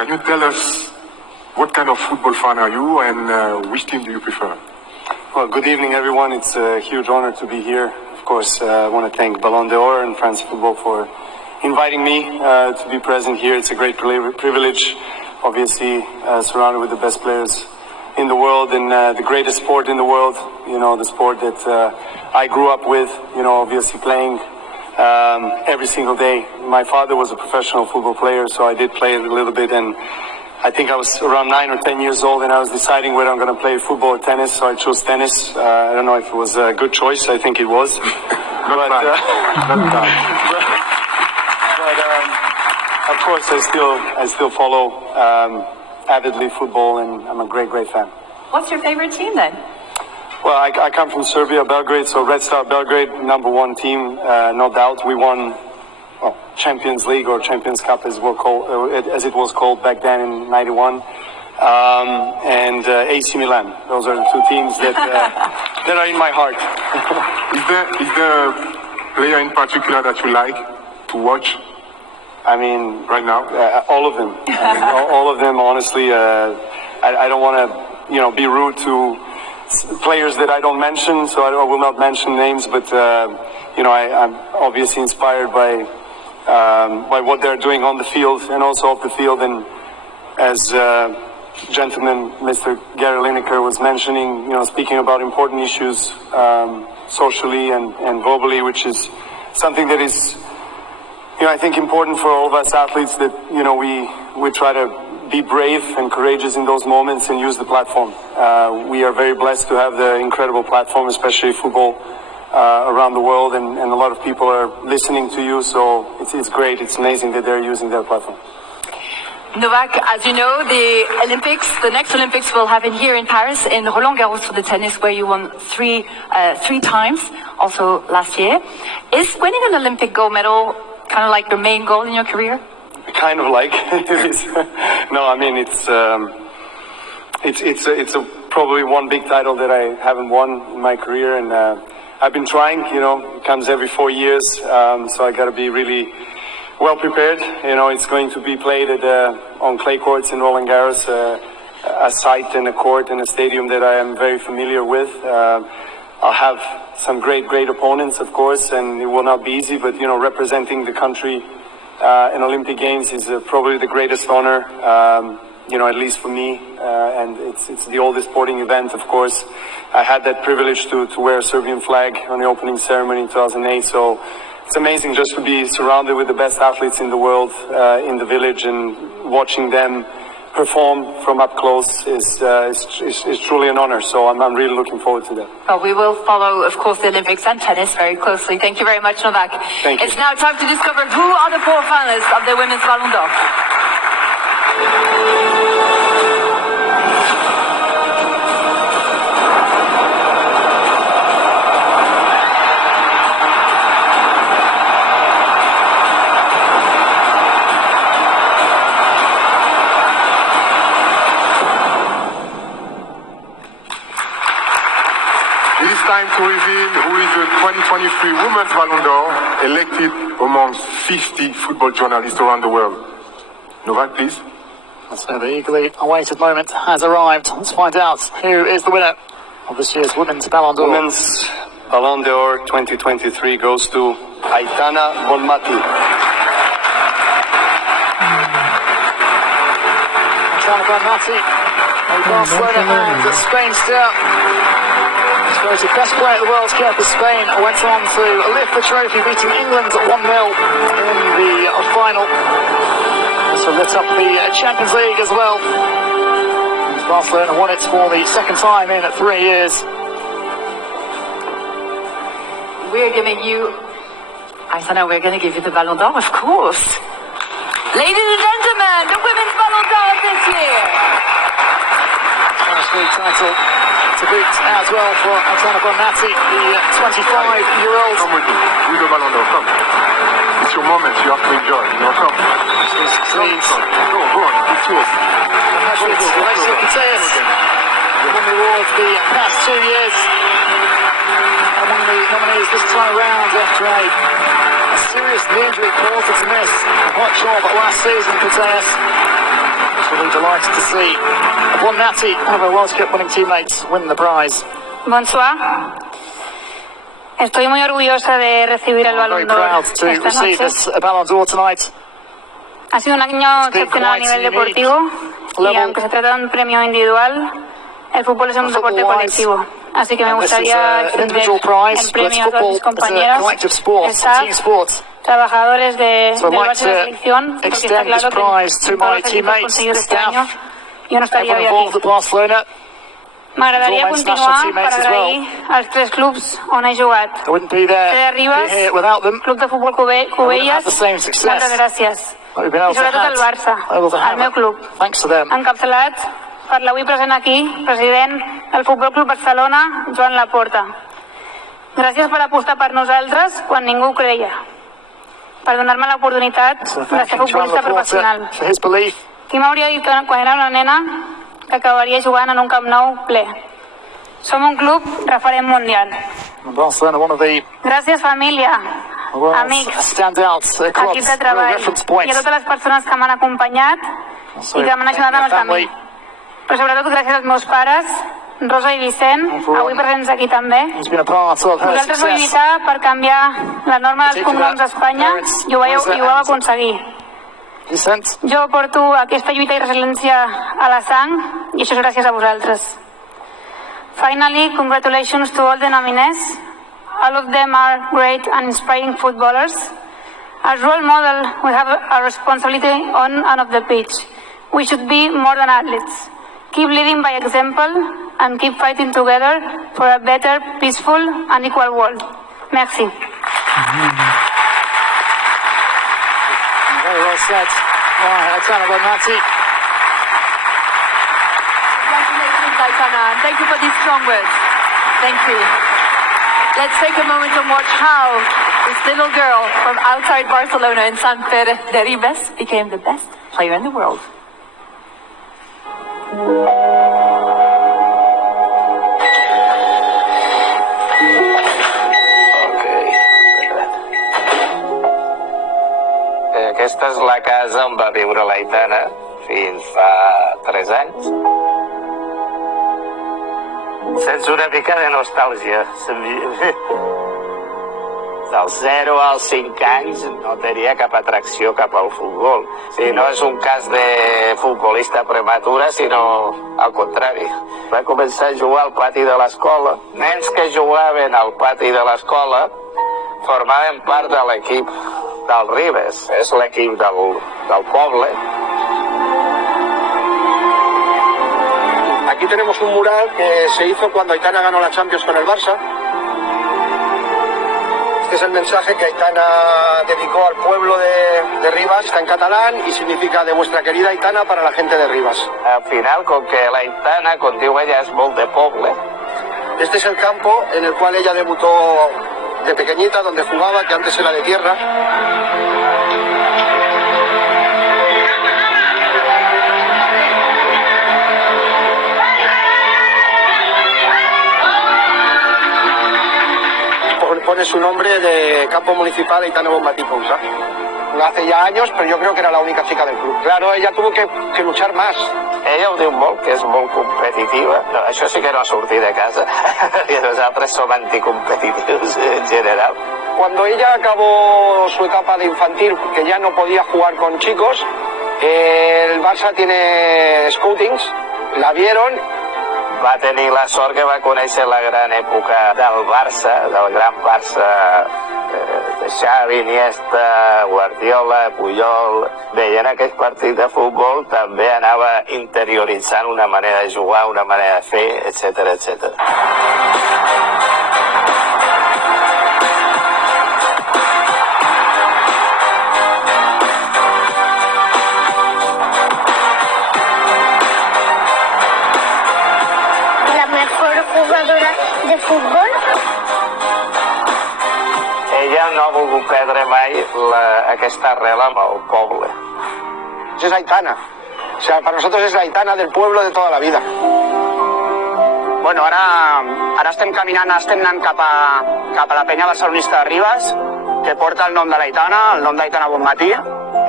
Can you tell us what kind of football fan are you and which team do you prefer? Well, good evening, everyone. It's a huge honor to be here. Of course, I want to thank Ballon Ďor and France Football for inviting me to be present here. It's a great privilege, obviously, surrounded with the best players in the world and the greatest sport in the world, the sport that I grew up with, obviously playing every single day. My father was a professional football player, so I did play it a little bit, and I think I was around 9 or 10 years old, and I was deciding whether I'm going to play football or tennis, so I chose tennis. I don't know if it was a good choice. I think it was. But of course, I still follow avidly football, and I'm a great fan. What's your favorite team then? Well, I come from Serbia, Belgrade, so Red Star Belgrade, #1 team, no doubt. We won Champions League or Champions Cup as it was called back then in '91, and AC Milan. Those are the two teams that are in my heart. Is there a player in particular that you like to watch? I mean, right now, all of them. All of them. Honestly, I don't want to, be rude to players that I don't mention, so I will not mention names. But I'm obviously inspired by what they're doing on the field and also off the field. And as gentleman, Mr. Gary Lineker was mentioning, speaking about important issues socially and globally, which is something that is, I think important for all of us athletes, that, we try to be brave and courageous in those moments and use the platform. We are very blessed to have the incredible platform, especially football, around the world, and a lot of people are listening to you, so it's great. It's amazing that they're using their platform. Novak, as you know, the next Olympics will happen here in Paris, in Roland Garros for the tennis, where you won three times, also last year. Is winning an Olympic gold medal kind of like your main goal in your career? Kind of like it is. No, I mean it's probably one big title that I haven't won in my career, and I've been trying. It comes every 4 years, so I got to be really well prepared. It's going to be played on clay courts in Roland Garros, a site and a court and a stadium that I am very familiar with. I'll have some great opponents, of course, and it will not be easy. But representing the country in Olympic Games is probably the greatest honor, at least for me. And it's the oldest sporting event, of course. I had that privilege to wear a Serbian flag on the opening ceremony in 2008. So it's amazing just to be surrounded with the best athletes in the world in the village, and watching them perform from up close is truly an honor. So I'm really looking forward to that. Well, we will follow, of course, the Olympics and tennis very closely. Thank you very much, Novak. Thank you. It's now time to discover who are the 4 finalists of the Women's Ballon d'Or. Time to reveal who is the 2023 Women's Ballon d'Or, elected amongst 50 football journalists around the world. Novak, please. So the eagerly awaited moment has arrived. Let's find out who is the winner of this year's Women's Ballon d'Or. Women's Ballon d'Or 2023 goes to Aitana Bonmati. Aitana Bonmati, Barcelona and Spain still. Voted best player at the World Cup as Spain went on to lift the trophy, beating England 1-0 in the final. This will lit up the Champions League as well. Barcelona won it for the second time in 3 years. We're giving you, we're going to give you the Ballon d'Or, of course. Ladies and gentlemen, the Women's Ballon d'Or this year. First league title to boot as well for Aitana Bonmati, the 25-year-old. Come with me, with the Ballon d'Or, come. It's your moment, you have to enjoy. Come. She succeeds. Go on, it's yours. Messi Putellas won the award the past 2 years. Among the nominees this time around after a serious knee injury caused her to miss a hot job last season. Putellas delighted to see Bonmati, one of our World Cup winning teammates, win the prize. Bonsoir. Estoy muy orgullosa de recibir el Very Ballon d'Or proud to esta receive noche. this Ballon d'Or tonight. Ha sido un año It's been excepcional a quite nivel unique deportivo y level. aunque se trata de un premio individual, el fútbol es un deporte Football-wise, colectivo. Así que me And this is gustaría an extender individual prize, el but premio a todos mis football is a compañeros, collective sport, a staff, team sport. trabajadores del So I'd like Barça de la to selección, porque está extend this claro que prize to todos my los equipos teammates, conseguidos the este año, staff, yo no estaría everyone hoy involved aquí. at Barcelona. M'agradaria all my international continuar per teammates as well. agrair als 3 clubs on he jugat. I wouldn't be there Cede Ribas, here without them. Club de Futbol have Cubelles, the same success moltes gràcies. that we've been able I sobretot al Barça, al meu club, Thanks to them. encapçalat per l'avui present aquí, president del Futbol Club Barcelona, Joan Laporta. Gràcies per apostar per nosaltres quan ningú ho creia, per donar-me l'oportunitat So de thank ser you, John futbolista professional. Laporta, for his belief. Qui m'hauria dit quan era una nena que acabaria jugant en un Camp Nou ple? Som un club referent mundial. Barcelona, one of the Gràcies, família, world's amics, standout equip clubs, de real treball reference i points. a totes les persones que m'han acompanyat So i que m'han ajudat en el camí. Però sobretot gràcies als meus pares, Rosa i Vicent, avui presents aquí també. It's been a part of her Vosaltres vau success. lluitar per canviar la norma dels cognoms a Espanya i ho vau aconseguir. Vicent, Jo porto aquesta lluita i resiliència a la sang i això és gràcies a vosaltres. Finally, congratulations to all the nominees. All of them are great and inspiring footballers. As role model, we have a responsibility on and off the pitch. We should be more than athletes. Keep leading by example and keep fighting together for a better, peaceful and equal world. Merci. very well said. Right, Aitana Bonmati. Congratulations, Aitana, and thank you for these strong words. Thank you. Let's take a moment and watch how this little girl from outside Barcelona in Sant Pere de Ribes became the best player in the world. Aquesta és la casa on va viure l'Aitana fins fa 3 anys. Sents una mica de nostàlgia. Dels 0 als 5 anys no tenia cap atracció cap al futbol. Si no és un cas de futbolista prematura, sinó al contrari. Va començar a jugar al pati de l'escola. Nens que jugaven al pati de l'escola formaven part de l'equip del Ribes. És l'equip del poble. Aquí tenemos un mural que se hizo cuando Aitana ganó la Champions con el Barça. Este es el mensaje que Aitana dedicó al pueblo de Ribas. Está en catalán y significa de vuestra querida Aitana para la gente de Ribas. Al final, com que l'Aitana, com diu ella, és molt de poble. Este es el campo en el cual ella debutó de pequeñita, donde jugaba, que antes era de tierra. Pone su nombre de campo municipal Aitana Bonmati Pousa. Hace ya años, pero yo creo que era la única chica del club. Claro, ella tuvo que luchar más. Ella ho diu molt, que és molt competitiva. No, això sí que no ha sortit de casa. I nosaltres som anticompetitius en general. Cuando ella acabó su etapa de infantil, que ya no podía jugar con chicos, el Barça tiene scoutings, la vieron. Va tenir la sort que va conèixer la gran època del Barça, del gran Barça, de Xavi, Iniesta, Guardiola, Puyol. Veient aquell partit de futbol també anava interioritzant una manera de jugar, una manera de fer, etc, etc. Jugadora de futbol? Ella no ha volgut perdre mai aquesta arrel amb el poble. Es Aitana. O sea, para nosotros es la Aitana del pueblo de toda la vida. Bueno, ara estem caminant, estem anant cap a la penya barcelonista de Ribes, que porta el nom de l'Aitana, el nom d'Aitana Bonmati.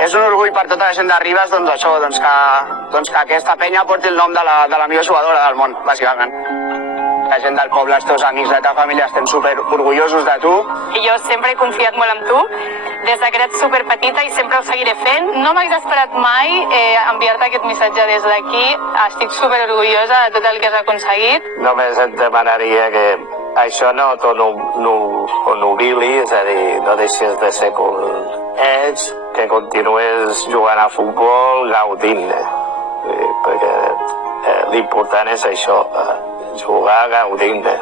és un orgull per tota la gent de Ribes, doncs això, que aquesta penya porti el nom de la millor jugadora del món, bàsicament. La gent del poble, els teus amics, la teva família, estem super orgullosos de tu. I jo sempre he confiat molt en tu, des que eres super petita i sempre ho seguiré fent. No m'hagués esperat mai enviar-te aquest missatge des d'aquí. Estic super orgullosa de tot el que has aconseguit. Només et demanaria que això no t'obnubili, és a dir, no deixes de ser com ets, que continues jugant a futbol gaudint-ne, perquè l'important és això, jugar gaudint-ne,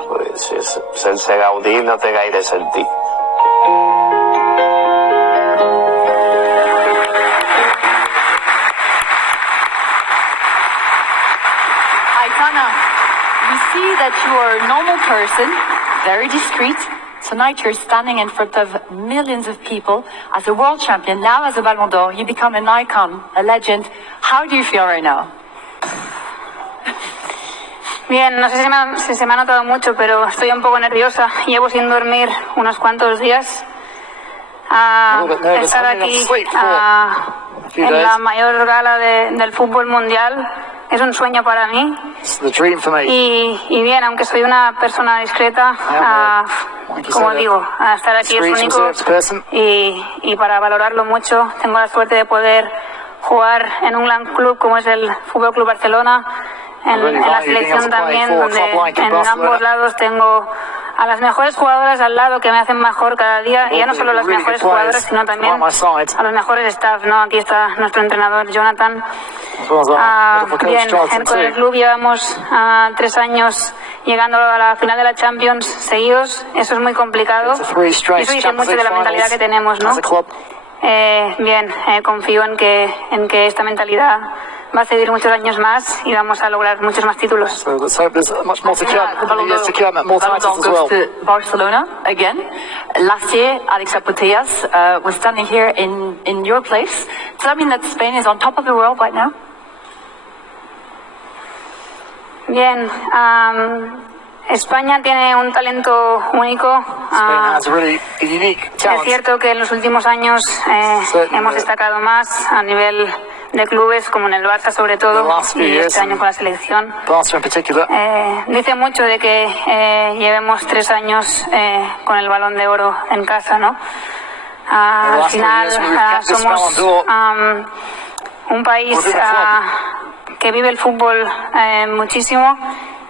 sense gaudir no té gaire sentit. Aitana, we see that you are a normal person, very discreet. Tonight you're standing in front of millions of people as a world champion, now as a Ballon d'Or. You become an icon, a legend. How do you feel right now? Bien, no sé si se me ha notado mucho, pero estoy un poco nerviosa. Llevo sin dormir unos cuantos días. Estar aquí en la mayor gala del fútbol mundial es un sueño para mí. Y bien, aunque soy una persona discreta, como digo, estar aquí es único y para valorarlo mucho tengo la suerte de poder jugar en un gran club como es el Fútbol Club Barcelona, en la selección también, donde en ambos lados tengo a las mejores jugadoras al lado que me hacen mejor cada día, y ya no solo las mejores jugadoras, sino también a los mejores staff, ¿no? Aquí está nuestro entrenador Jonathan. Bien, con el club llevamos 3 años llegando a la final de la Champions seguidos. Eso es muy complicado y eso dice mucho de la mentalidad que tenemos, ¿no? Bien, confío en que esta mentalidad va a seguir muchos años más y vamos a lograr muchos más títulos. So let's hope there's much more to come. Ballon d'Or More titles as well. goes to Barcelona again. Last year, Alexa Putellas was standing here in your place. Does that mean that Spain is on top of the world right now? Bien, España tiene un talento único. Spain has a really unique Es talent. cierto que en los últimos años hemos destacado más a nivel de clubes, como en el Barça sobre todo, y este año con la selección. Barca in particular. Dice mucho de que llevemos 3 años con el Balón de Oro en casa, ¿no? Al final somos un país que vive el fútbol muchísimo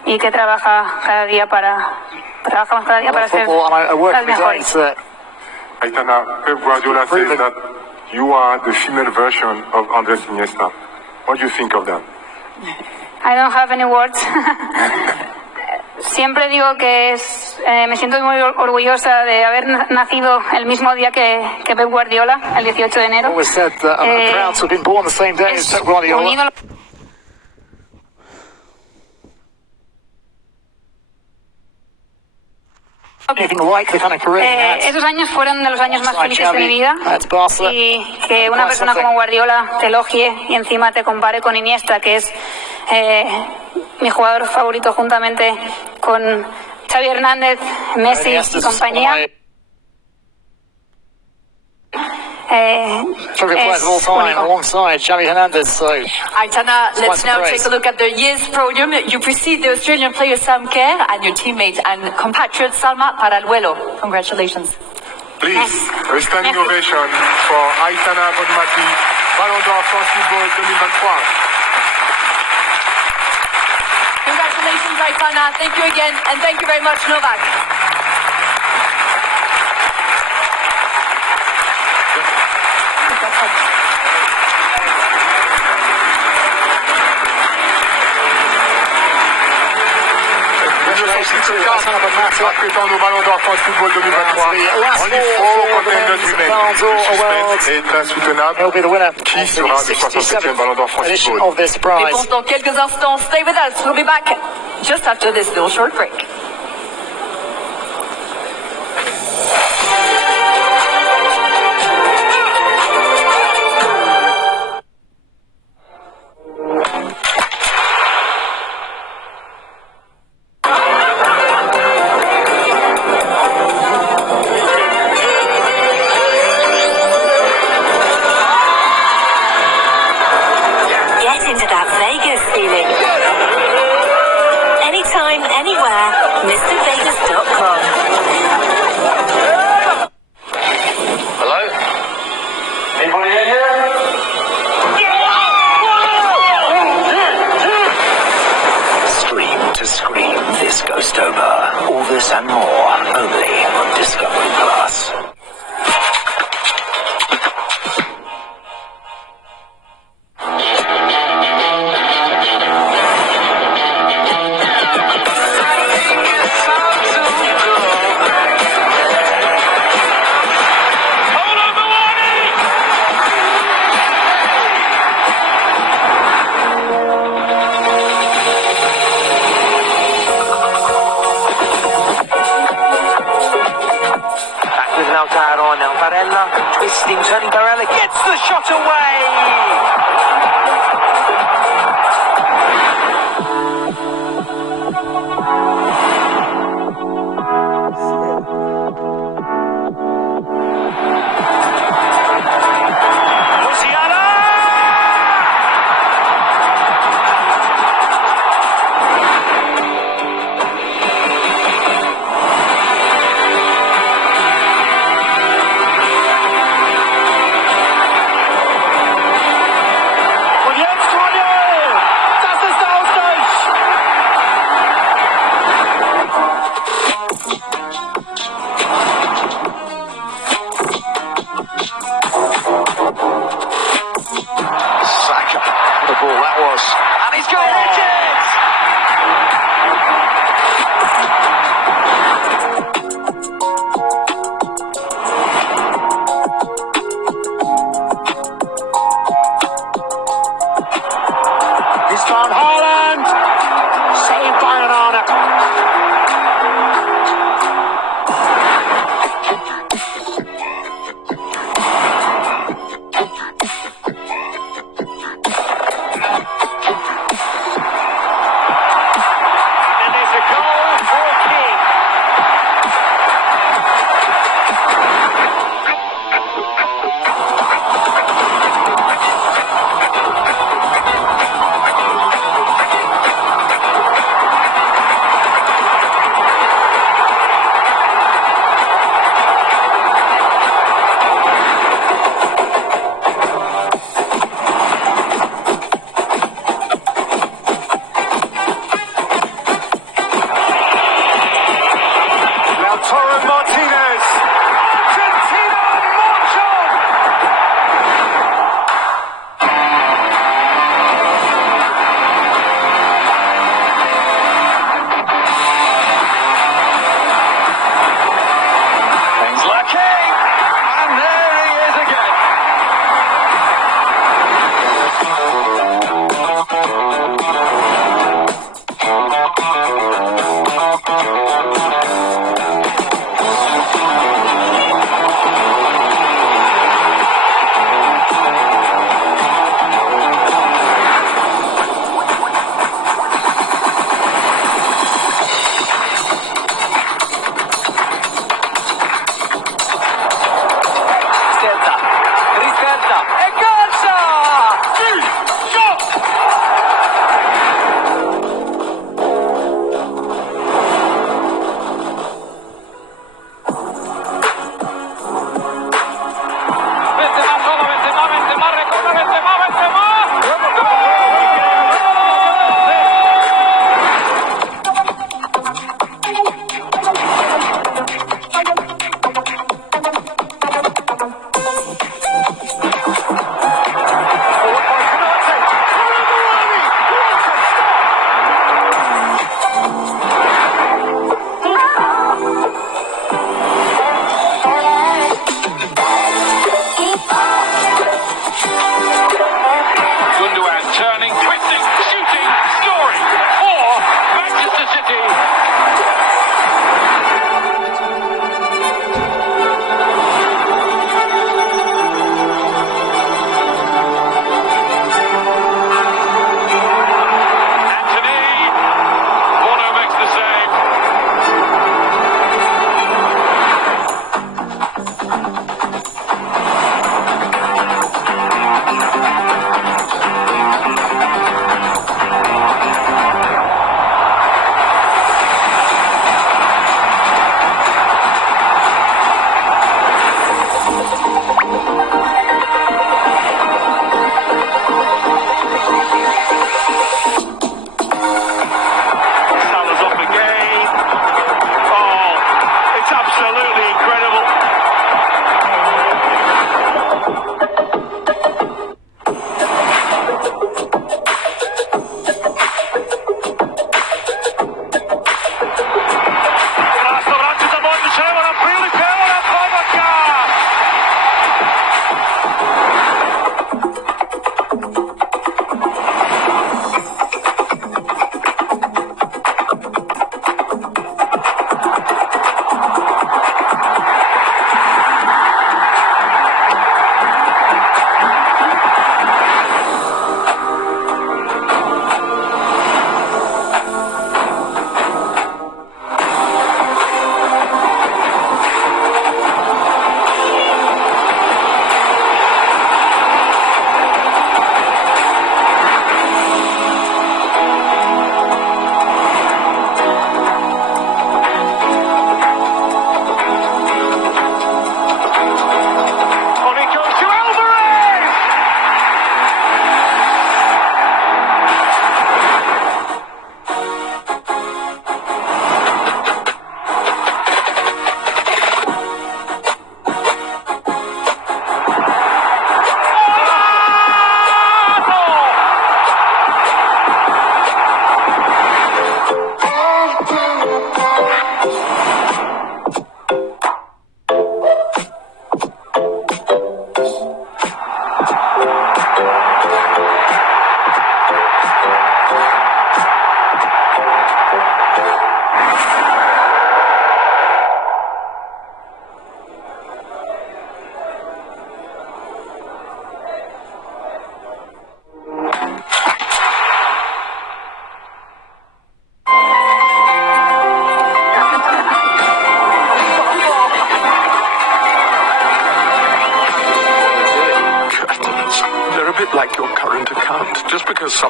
y que trabajamos cada día para ser las mejores. Aitana, Pep Guardiola says that you are the female version of Andrés Iniesta. What do you think of that? I don't have any words. Siempre digo que me siento muy orgullosa de haber nacido el mismo día que Pep Guardiola, el 18 de enero. Always said that I'm proud to have been born the same day as Pep Guardiola. Un ídolo. Esos años fueron de los años más felices de mi vida, y que una persona como Guardiola te elogie y encima te compare con Iniesta, que es mi jugador favorito juntamente con Xavi Hernández, Messi y compañía. Aitana, let's now take a look at the year's podium. You precede the Australian player Sam Kerr and your teammate and compatriot Salma Paraluelo. Congratulations. Please, a standing ovation for Aitana Bonmati, Ballon d'Or France Football 2023. Congratulations, Aitana. Thank you again, and thank you very much, Novak. Apprétant nos Ballons d'Or France Football 2023, on y faut contenders remain. Le suspense est insoutenable. Qui sera le 67e Ballon d'Or France Football? Et pour dans quelques instants, stay with us. We'll be back just after this little short break. that Vegas feeling. Anytime, anywhere, MrVegas.com. Hello? Anybody in here? Stream to scream this Ghost over. All this and more, only on Discovery Plus. Twisting, turning Barella, gets the shot away!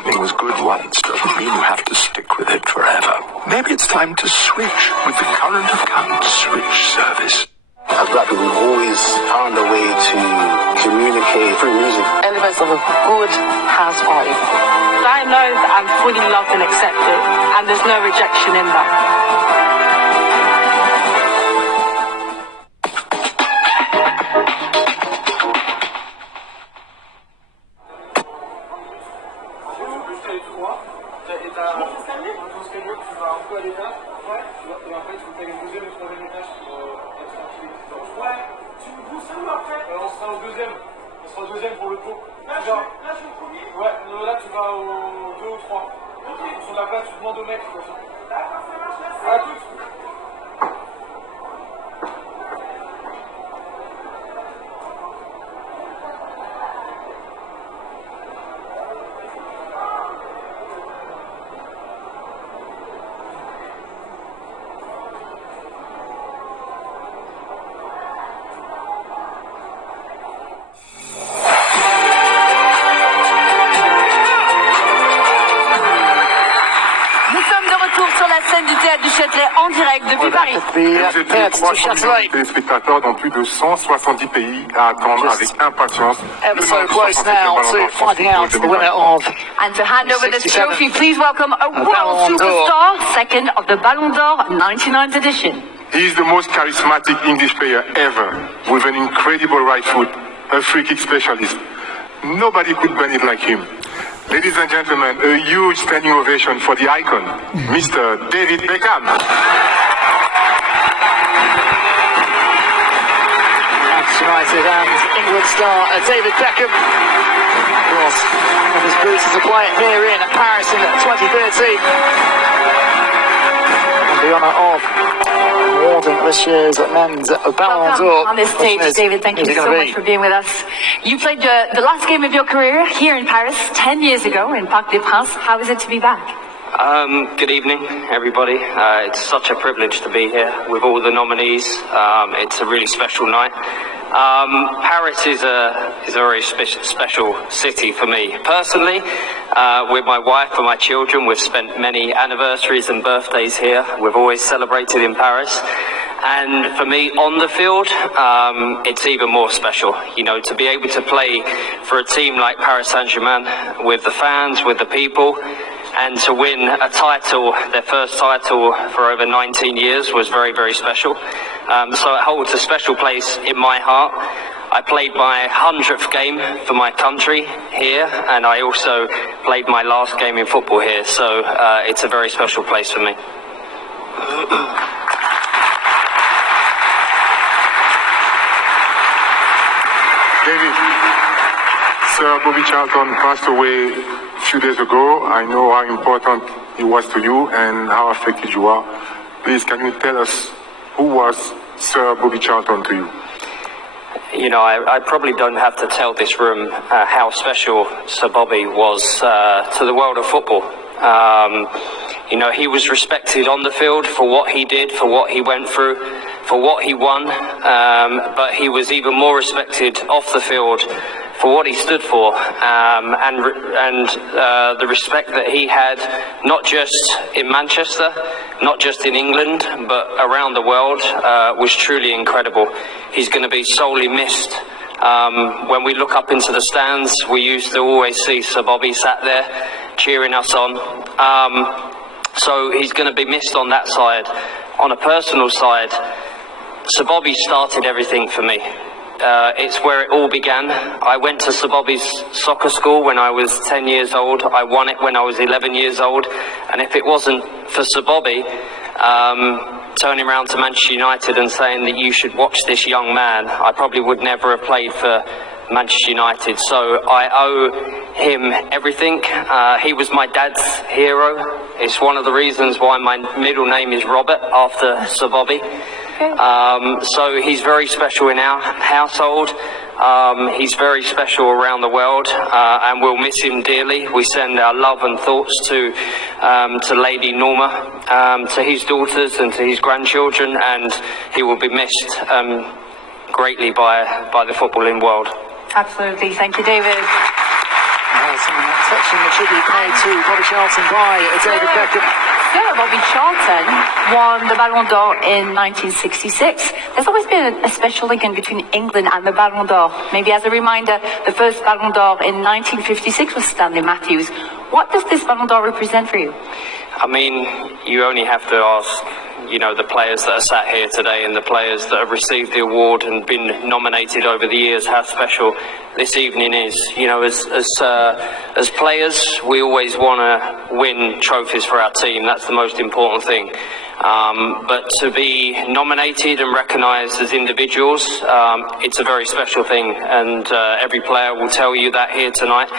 something was good once doesn't mean you have to stick with it forever. Maybe it's time to switch with the current account switch service. As black people, we've always found a way to communicate through music. Elements of a good house party. I know that I'm fully loved and accepted, and there's no rejection in that. En direct depuis Paris. Vous êtes 300 millions de téléspectateurs dans plus de 170 pays à attendre avec impatience. Ever so close now to finding out the winner of. And to hand over the trophy, please welcome a world superstar, second of the Ballon d'Or 99th edition. He is the most charismatic English player ever, with an incredible right foot, a free kick specialist. Nobody could bend it like him. Ladies and gentlemen, a huge standing ovation for the icon, Mr. David Beckham. Manchester United and England star David Beckham. Of course, one of his boots as a player here in Paris in 2013. And the honour of awarding this year's men's Ballon d'Or. On this stage, David, thank you so much for being with us. You played the last game of your career here in Paris 10 years ago in Parc des Princes. How is it to be back? Good evening, everybody. It's such a privilege to be here with all the nominees. It's a really special night. Paris is a very special city for me personally. With my wife and my children, we've spent many anniversaries and birthdays here. We've always celebrated in Paris. And for me, on the field, it's even more special. You know, to be able to play for a team like Paris Saint-Germain, with the fans, with the people, and to win a title, their first title for over 19 years, was very, very special. So it holds a special place in my heart. I played my 100th game for my country here, and I also played my last game in football here, so it's a very special place for me. David, Sir Bobby Charlton passed away a few days ago. I know how important he was to you and how affected you are. Please, can you tell us who was Sir Bobby Charlton to you? You know, I probably don't have to tell this room how special Sir Bobby was to the world of football. You know, he was respected on the field for what he did, for what he went through, for what he won, but he was even more respected off the field for what he stood for, and the respect that he had, not just in Manchester, not just in England, but around the world, was truly incredible. He's going to be sorely missed. When we look up into the stands, we used to always see Sir Bobby sat there cheering us on. So he's going to be missed on that side. On a personal side, Sir Bobby started everything for me. It's where it all began. I went to Sir Bobby's soccer school when I was 10 years old. I won it when I was 11 years old. And if it wasn't for Sir Bobby turning around to Manchester United and saying that you should watch this young man, I probably would never have played for Manchester United. So I owe him everything. He was my dad's hero. It's one of the reasons why my middle name is Robert, after Sir Bobby. So he's very special in our household. He's very special around the world, and we'll miss him dearly. We send our love and thoughts to Lady Norma, to his daughters and to his grandchildren, and he will be missed greatly by the footballing world. Absolutely. Thank you, David. touching the tribute paid to Bobby Charlton by David Beckham. Bobby Charlton won the Ballon d'Or in 1966. There's always been a special link in between England and the Ballon d'Or. Maybe as a reminder, the first Ballon d'Or in 1956 was Stanley Matthews. What does this Ballon d'Or represent for you? I mean, you only have to ask, the players that are sat here today and the players that have received the award and been nominated over the years, how special this evening is. As players, we always want to win trophies for our team. That's the most important thing. But to be nominated and recognised as individuals, it's a very special thing, and every player will tell you that here tonight.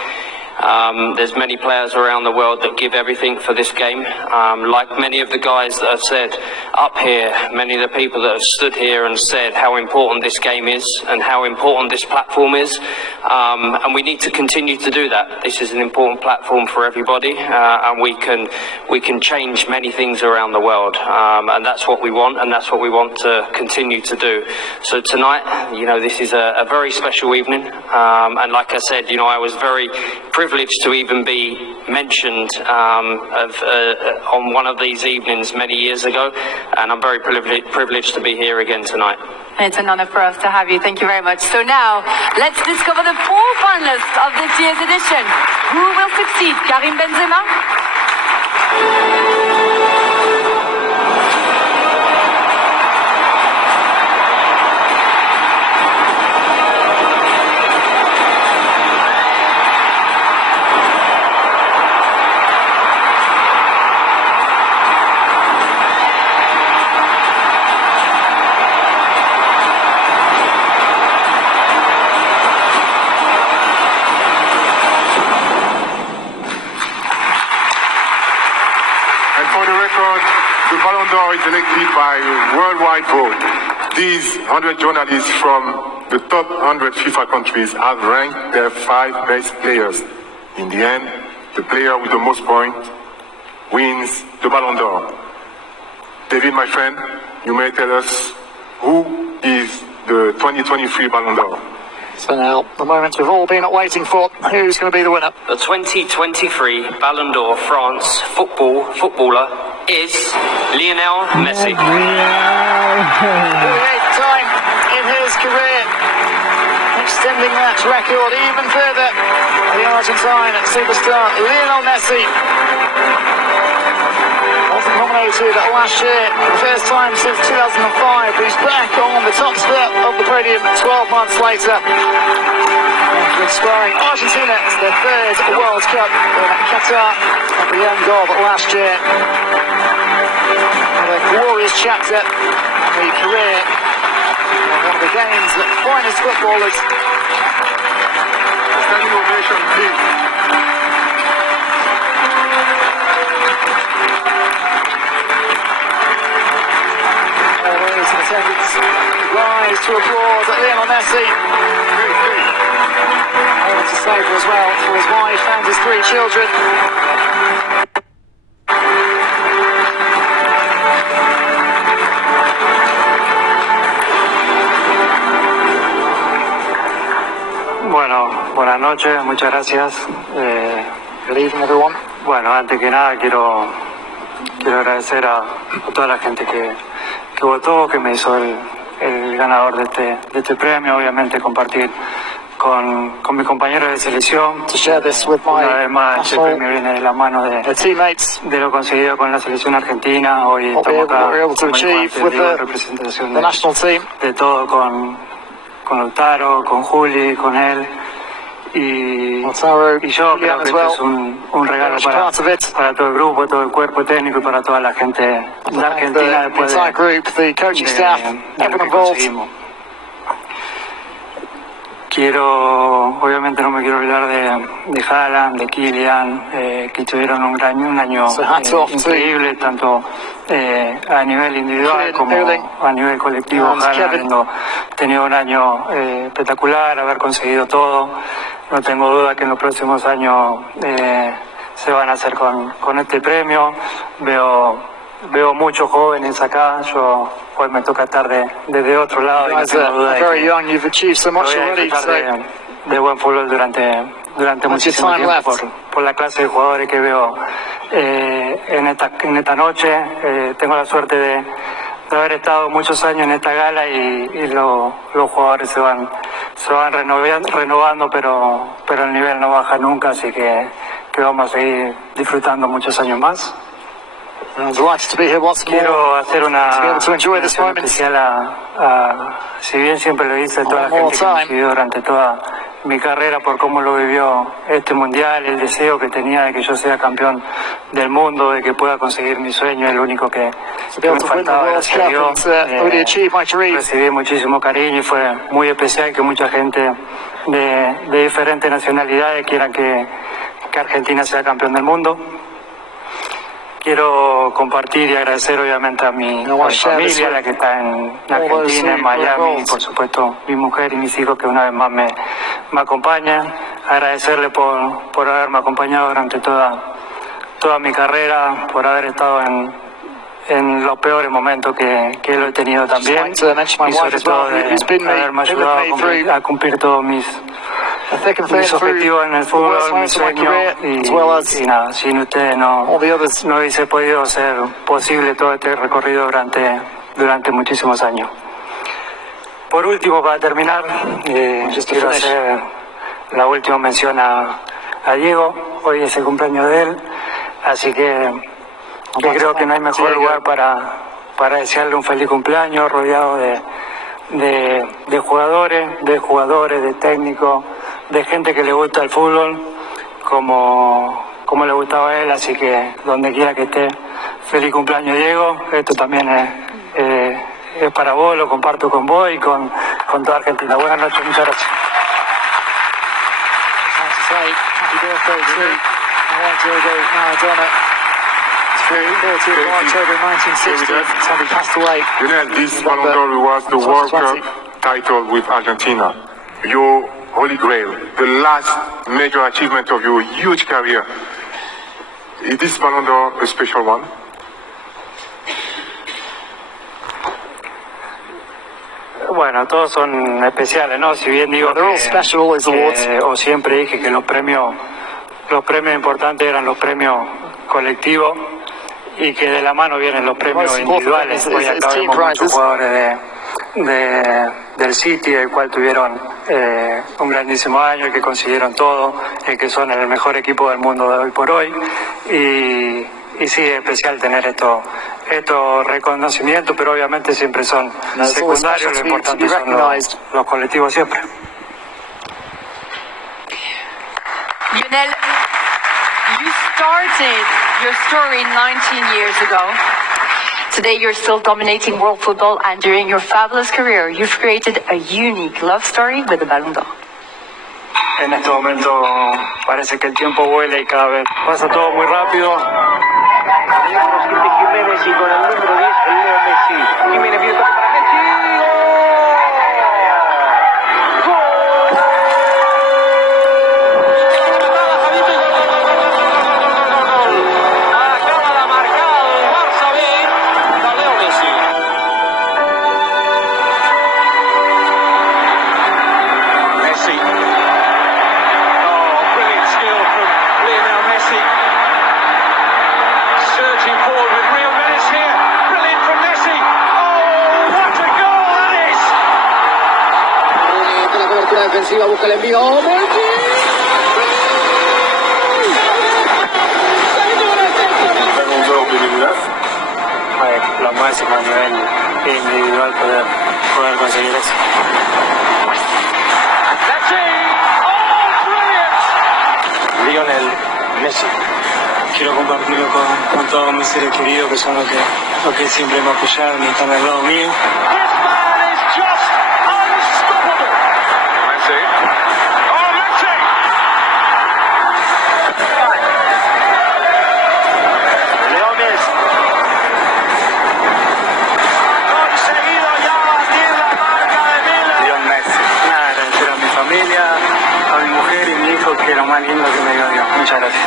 There's many players around the world that give everything for this game. Like many of the guys that have said up here, many of the people that have stood here and said how important this game is and how important this platform is. And we need to continue to do that. This is an important platform for everybody, and we can change many things around the world. And that's what we want, and that's what we want to continue to do. So tonight, this is a very special evening. And like I said, I was very privileged to even be mentioned on one of these evenings many years ago, and I'm very privileged to be here again tonight. And it's an honor for us to have you. Thank you very much. So now, let's discover the 4 finalists of this year's edition. Who will succeed Karim Benzema? The Ballon d'Or is elected by worldwide vote. These 100 journalists from the top 100 FIFA countries have ranked their 5 best players. In the end, the player with the most points wins the Ballon d'Or. David, my friend, you may tell us who is the 2023 Ballon d'Or. So now, the moment we've all been waiting for, who's going to be the winner? The 2023 Ballon d'Or France footballer is Lionel Messi. 48th time in his career, extending that record even further. The Argentine superstar Lionel Messi wasn't nominated last year, the first time since 2005, but he's back on the top step of the podium 12 months later. After inspiring Argentina to their 3rd World Cup in Qatar at the end of last year. A glorious chapter in the career of one of the game's finest footballers. Standing ovation, please. All those in attendance rise to applaud Lionel Messi. All to say for as well for his wife and his 3 children. Bueno, buenas noches, muchas gracias. Good evening, everyone. Bueno, antes que nada quiero agradecer a toda la gente que votó, que me hizo el ganador de este premio. Obviamente compartir con mis compañeros de selección. To share this with my una vez más, este premio viene de la mano de lo conseguido con la selección argentina. Hoy estamos acá representación de todo con Lautaro, con Juli, con él. Y yo creo que esto es un regalo para todo el grupo, todo el cuerpo técnico y para toda la gente de Argentina después de lo que conseguimos. Obviamente no me quiero olvidar de Haaland, de Kylian, que tuvieron un año increíble, tanto a nivel individual como a nivel colectivo. Haaland habiendo tenido un año espectacular, haber conseguido todo. No tengo duda que en los próximos años se van a hacer con este premio. Veo muchos jóvenes acá, yo hoy me toca estar desde otro lado y no tengo duda de que voy a disfrutar de buen fútbol durante durante muchísimo tiempo por la clase de jugadores que veo en esta noche. Tengo la suerte de haber estado muchos años en esta gala y los jugadores se van renovando, pero el nivel no baja nunca, así que vamos a seguir disfrutando muchos años más. Quiero hacer una mención especial si bien siempre lo hice, toda la gente que me siguió durante toda mi carrera por cómo lo vivió este mundial, el deseo que tenía de que yo sea campeón del mundo, de que pueda conseguir mi sueño, el único que me faltaba, gracias a Dios. Recibí muchísimo cariño y fue muy especial que mucha gente de diferentes nacionalidades quieran que Argentina sea campeón del mundo. Quiero compartir y agradecer obviamente a mi familia, la que está en Argentina, en Miami, y por supuesto mi mujer y mis hijos que una vez más me acompañan. Agradecerle por haberme acompañado durante toda mi carrera, por haber estado en los peores momentos que lo he tenido también, y sobre todo de haberme ayudado a cumplir todos mis objetivos en el fútbol, mi sueño, y nada, sin ustedes no hubiese podido ser posible todo este recorrido durante muchísimos años. Por último, para terminar, quiero hacer la última mención a Diego. Hoy es el cumpleaños de él, así que creo que no hay mejor lugar para desearle un feliz cumpleaños, rodeado de jugadores, de técnicos, de gente que le gusta el fútbol como le gustaba a él, así que donde quiera que esté, feliz cumpleaños Diego. Esto también es para vos, lo comparto con vos y con toda Argentina. Buenas noches, muchas gracias. Happy birthday to Diego Maradona. 30th of October 1960, so he passed away. This Ballon D'Or was the World Cup title with Argentina. Your holy grail, the last major achievement of your huge career. Is this Ballon d'Or a special one? Bueno, todos son especiales, ¿no? Si bien digo o siempre dije que los premios importantes eran los premios colectivos y que de la mano vienen los premios individuales. Hoy acá vemos muchos jugadores del City, del cual tuvieron un grandísimo año y que consiguieron todo, que son el mejor equipo del mundo de hoy por hoy. Y sí, es especial tener estos reconocimientos, pero obviamente siempre son secundarios, lo importante son los colectivos siempre. Lionel, you started your story 19 years ago. Today you're still dominating world football, and during your fabulous career you've created a unique love story with the Ballon D'Or. En este momento parece que el tiempo vuela y cada vez pasa todo muy rápido. Jiménez y con el número 10 el Leo Messi. Jiménez viene para Messi. Acaba de marcar el Barça B de Leo Messi. Messi. Oh, brilliant skill from Lionel Messi. Surging forward with real menace here. Brilliant from Messi. Oh, what a goal that is! La cobertura defensiva, busca el envío. ¡Oh, Messi! Lo máximo a nivel individual poder conseguir eso. Messi! Oh, brilliant! Lionel Messi. Quiero compartirlo con todos mis seres queridos que son los que siempre me apoyaron y están al lado mío. This man is just unstoppable! Messi. Oh, Messi! Leo Messi. Conseguido ya batir la marca de Miller. Leo Messi. Nada, agradecer a mi familia, a mi mujer y mi hijo, que es lo más lindo que me dio Dios. Muchas gracias.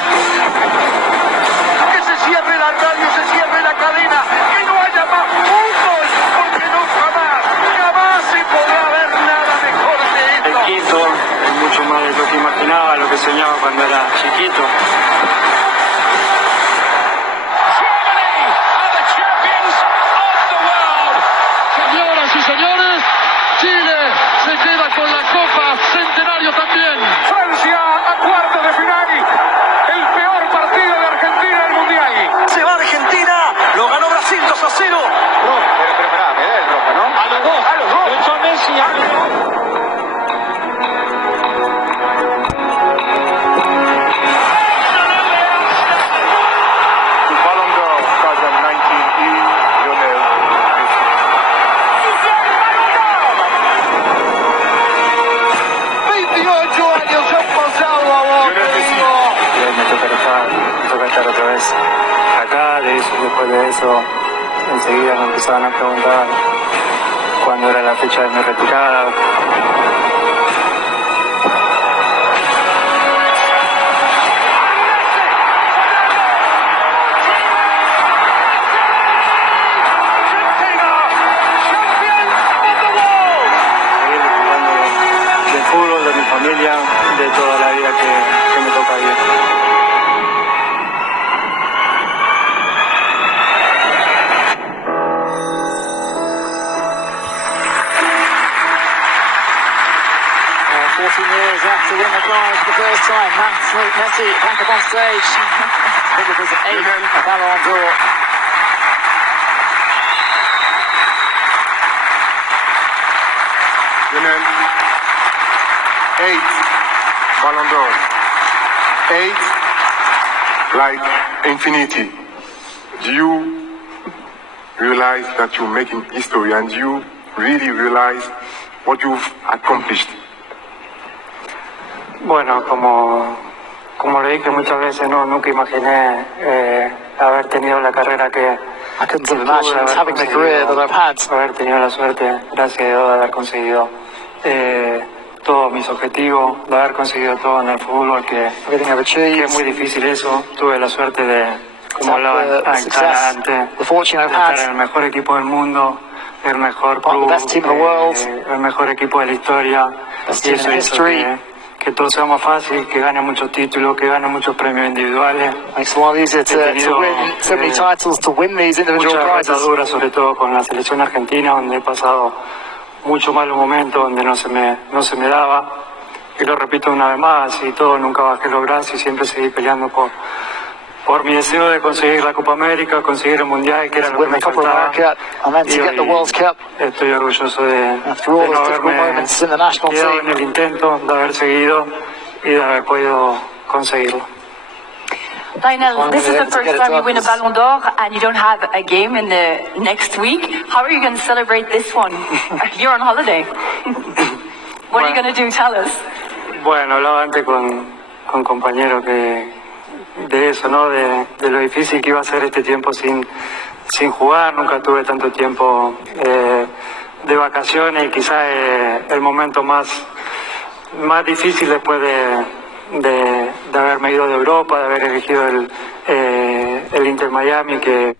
Que se cierre la radio, se cierre la cadena, que no haya más puntos, porque nunca más cuando era chiquito. Señoras y señores, Chile se queda con la Copa Centenario también. Francia a cuartos de final. El peor partido de Argentina en el Mundial. Se va Argentina, lo ganó Brasil 2-0. Pero pará, me da el rojo, ¿no? A los dos. Lo echó Messi, a los dos. Ballon d'Or 2019 Lionel Messi. Y hoy me toca estar otra vez acá. Después de eso, enseguida me empezaban a preguntar cuándo era la fecha de mi retirada. Seguir disfrutando del fútbol, de mi familia, de toda la vida que me toca vivir. To win the prize for the first time. Messi back up on stage. I think it was 8 Ballon d'Or. Lionel, 8 Ballon d'Or. 8 like infinity. Do you realize that you're making history, and do you really realize what you've accomplished? Bueno, como le dije muchas veces, nunca imaginé haber tenido la carrera que I couldn't have imagined having the career that I've had. Haber tenido la suerte, gracias a Dios, de haber conseguido todos mis objetivos, de haber conseguido todo en el fútbol, que es muy difícil eso. Tuve la suerte de, como hablaba antes, de estar en el mejor equipo del mundo, el mejor club, el mejor equipo de la historia, y eso hizo que todo sea más fácil, que gane muchos títulos, que gane muchos premios individuales. Makes it a lot easier to win so many titles, to win these individual prizes. Muchas duras, sobre todo con la selección argentina, donde he pasado muchos malos momentos, donde no se me daba. Y lo repito una vez más, y todo, nunca bajé los brazos y siempre seguí peleando por mi deseo de conseguir la Copa América, conseguir el Mundial, que era lo que me faltaba. Y hoy estoy orgulloso de no haberme quedado en el intento, de haber seguido y de haber podido conseguirlo. Lionel, this is the first time you win a Ballon d'Or and you don't have a game in the next week. How are you going to celebrate this one? You're on holiday. What are you going to do? Tell us. Bueno, hablaba antes con compañeros de eso, ¿no? De lo difícil que iba a ser este tiempo sin jugar. Nunca tuve tanto tiempo de vacaciones, y quizás el momento más difícil después de haberme ido de Europa, de haber elegido el Inter Miami, que